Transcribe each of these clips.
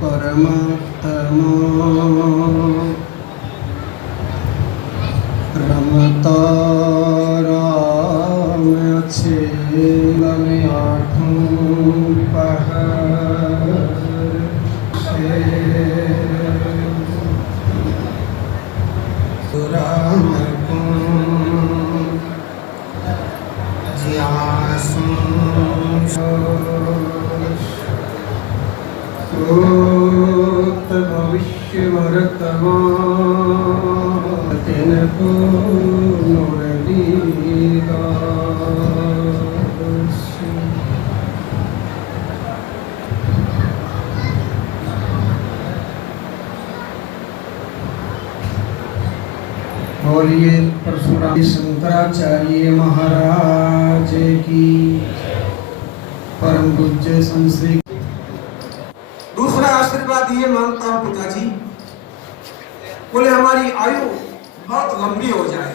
परमात्मा रमता राम अच्छे लमे आठों पहर राम भविष्य वर्तमान को और ये परशुराम शंकराचार्य महाराज की परम पूज्य संश्री। दूसरा आशीर्वाद ये मांगता हूँ पिताजी, बोले हमारी आयु बहुत लंबी हो जाए।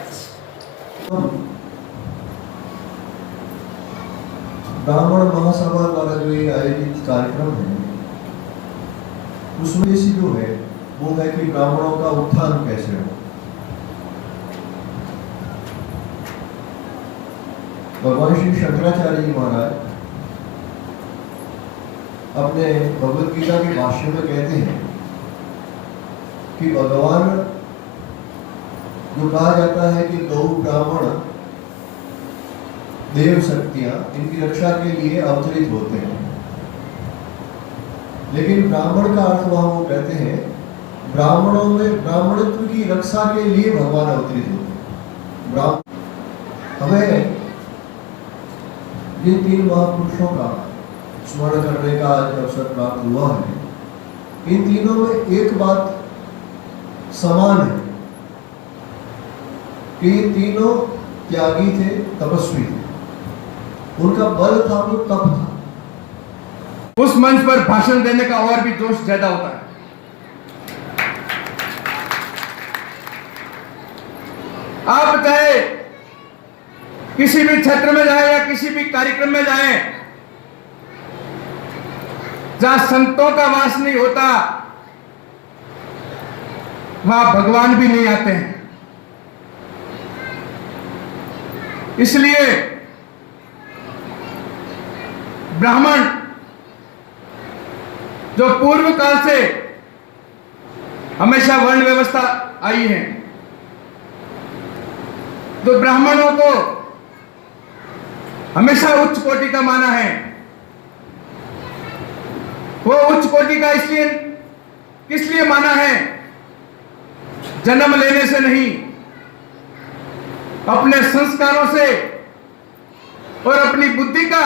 ब्राह्मण महासभा द्वारा जो ये आयोजित कार्यक्रम है उसमें से जो है वो है कि ब्राह्मणों का उत्थान कैसे हो। भगवान श्री शंकराचार्य जी महाराज अपने भगवद गीता के भाष्य में कहते हैं कि भगवान जो कहा जाता है कि गौ ब्राह्मण देव शक्तियां इनकी रक्षा के लिए अवतरित होते हैं, लेकिन ब्राह्मण का अर्थ वहां वो कहते हैं ब्राह्मणों में ब्राह्मणत्व की रक्षा के लिए भगवान अवतरित होते हैं। हमें जिन तीन महापुरुषों का स्मरण करने का आज अवसर प्राप्त हुआ है, इन तीनों में एक बात समान है कि ये तीनों त्यागी थे, तपस्वी थे। उनका बल था वो तप था। उस मंच पर भाषण देने का और भी जोश ज्यादा होता है। आप चाहे किसी भी क्षेत्र में जाए या किसी भी कार्यक्रम में जाए जहां संतों का वास नहीं होता, वहां भगवान भी नहीं आते हैं। इसलिए ब्राह्मण जो पूर्व काल से हमेशा वर्ण व्यवस्था आई है, तो ब्राह्मणों को हमेशा उच्च कोटि का माना है। वो उच्च कोटि का इसलिए किस लिए माना है? जन्म लेने से नहीं, अपने संस्कारों से और अपनी बुद्धि का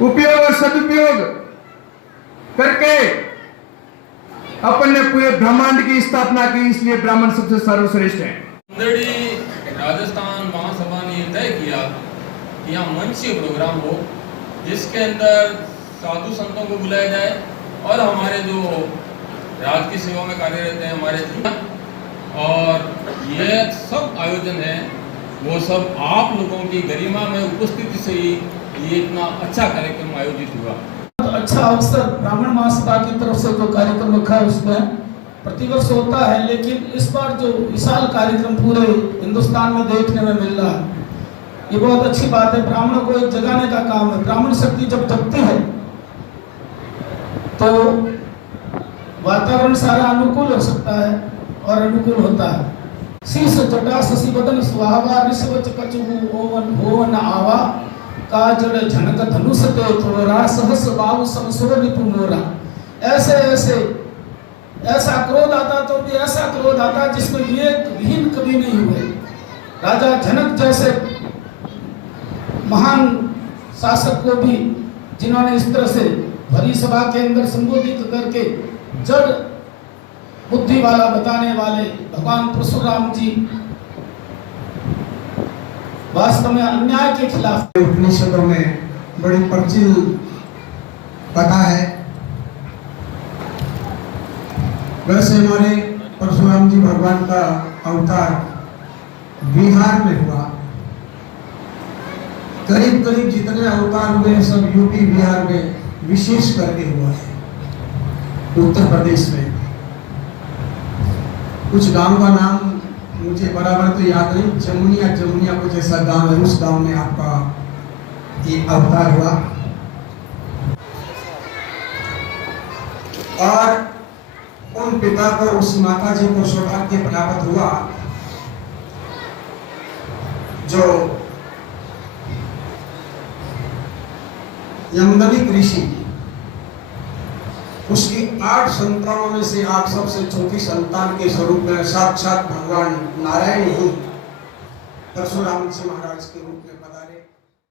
उपयोग और सदुपयोग करके अपन ने पूरे ब्रह्मांड की स्थापना की। इसलिए ब्राह्मण सबसे सर्वश्रेष्ठ है। राजस्थान महासभा ने तय किया कि यहाँ मंचीय प्रोग्राम हो जिसके अंदर साधु संतों को बुलाया जाए और हमारे जो राज की सेवा में कार्यरत हैं हमारे जी, और ये सब आयोजन है वो सब आप लोगों की गरिमा में उपस्थिति से ही ये इतना अच्छा कार्यक्रम आयोजित हुआ। तो अच्छा अवसर ब्राह्मण महासभा की तरफ से जो कार्यक्रम रखा है उसमें प्रतिवर्ष होता है, लेकिन इस बार जो विशाल कार्यक्रम पूरे हिंदुस्तान में देखने में मिल रहा है, ये बहुत अच्छी बात है। ब्राह्मणों को एक जगाने का काम है। ब्राह्मण शक्ति जब जगती है तो वातावरण सारा अनुकूल हो सकता है और अनुकूल होता है। शीश जटा शशि बदन सुहावा ऋषवच कचु ओवन होवन आवा काजल झनक धनुष ते तोरा सहस बाहु समसुर रिपु मोरा। ऐसे ऐसे ऐसा क्रोध आता तो भी ऐसा क्रोध आता जिसमें विवेक विहीन कभी नहीं हुए। राजा जनक जैसे महान शासक को भी जिन्होंने इस तरह से भरी सभा के अंदर संबोधित करके जड़ बुद्धि वाला बताने वाले भगवान परशुराम जी वास्तव में अन्याय के खिलाफ। उपनिषदों में बड़ी प्रचलित कथा है। वैसे हमारे परशुराम जी भगवान का अवतार बिहार में हुआ करीब करीब जितने अवतार हुए हैं सब यूपी बिहार में विशेष करके हुआ है। उत्तर प्रदेश में कुछ गांव का नाम मुझे बराबर तो याद नहीं, जमुनिया कुछ ऐसा गांव है, उस गांव में आपका ये अवतार हुआ। और उन पिता को, उस माता जी को सौभाग्य प्राप्त हुआ जो यमदनिक ऋषि, उसकी 8 संतानों में से आप सबसे चौथी संतान के स्वरूप में साक्षात भगवान नारायण ही परशुराम जी महाराज के रूप में